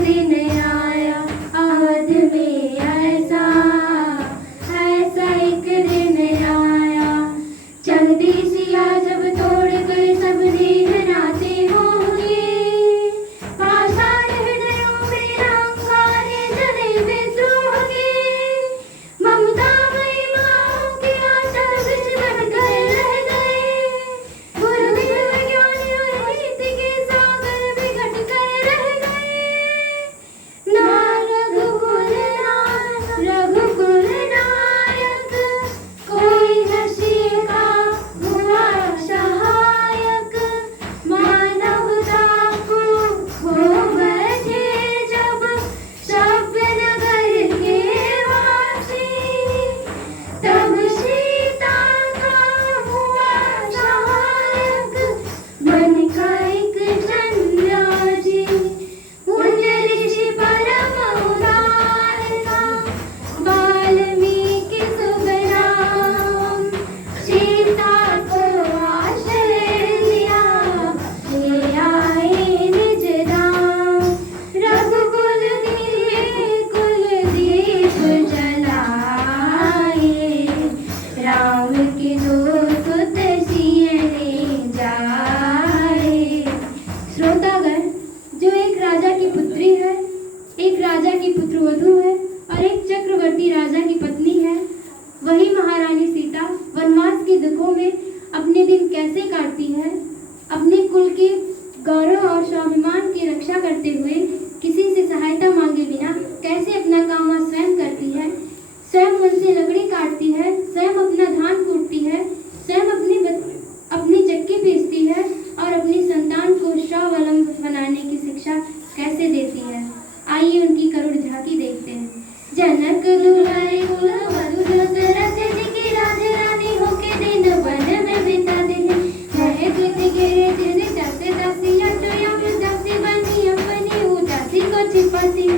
दिन आया अवध में ऐसा एक दिन आया। चलती सिया जब तोड़ कर सब देह नाते होंगे, पाषाण हृदयों में अंगारे जले विद्रोह के। ममता मई माओं के आंचल विष बनकर रह गए, गुरुविद विज्ञानी और नीति के सागर बिघट कर रह गए। ना रघुकुल नायक कोई नशीब का हुआ सहायक। मानवता को खो बैठे जब सभ्य नगर के वासी, तब सीता का हुआ सहायक बनकर एक सन्यासी। उन ऋषि परम उदार था वाल्मीकि शुभ नाम, सीता को आश्रय दिया ले आए निज धाम। रघुकुल दिए कुलदीप जलाए, राम के दो सुत सिए ले जाए। श्रोतागण, जो एक राजा की पुत्री है, एक राजा की पुत्रवधू है और एक चक्रवर्ती राजा की पत्नी है, वही महारानी सीता वनवास के दुखों में अपने दिन कैसे काटती है, अपने कुल के गौरव और स्वाभिमान की रक्षा करते हुए किसी से सहायता मांगे बिना कैसे अपना काम स्वयं करती है, स्वयं उनसे लकड़ी काटती है, स्वयं अपना धान कूटती है, स्वयं अपनी चक्की पीसती है और अपनी संतान को स्वावलंबी बनाने की शिक्षा कैसे देती है। आइए उनकी करुण झांकी देखते हैं। जनक दुलारी कुल वधु दशरथ जी की राजरानी होके दिन वन में बिता दे। वह कृत गिरे दिन दासी दासी अटो यम दासी बनी अपनी उदासी को छिपाती।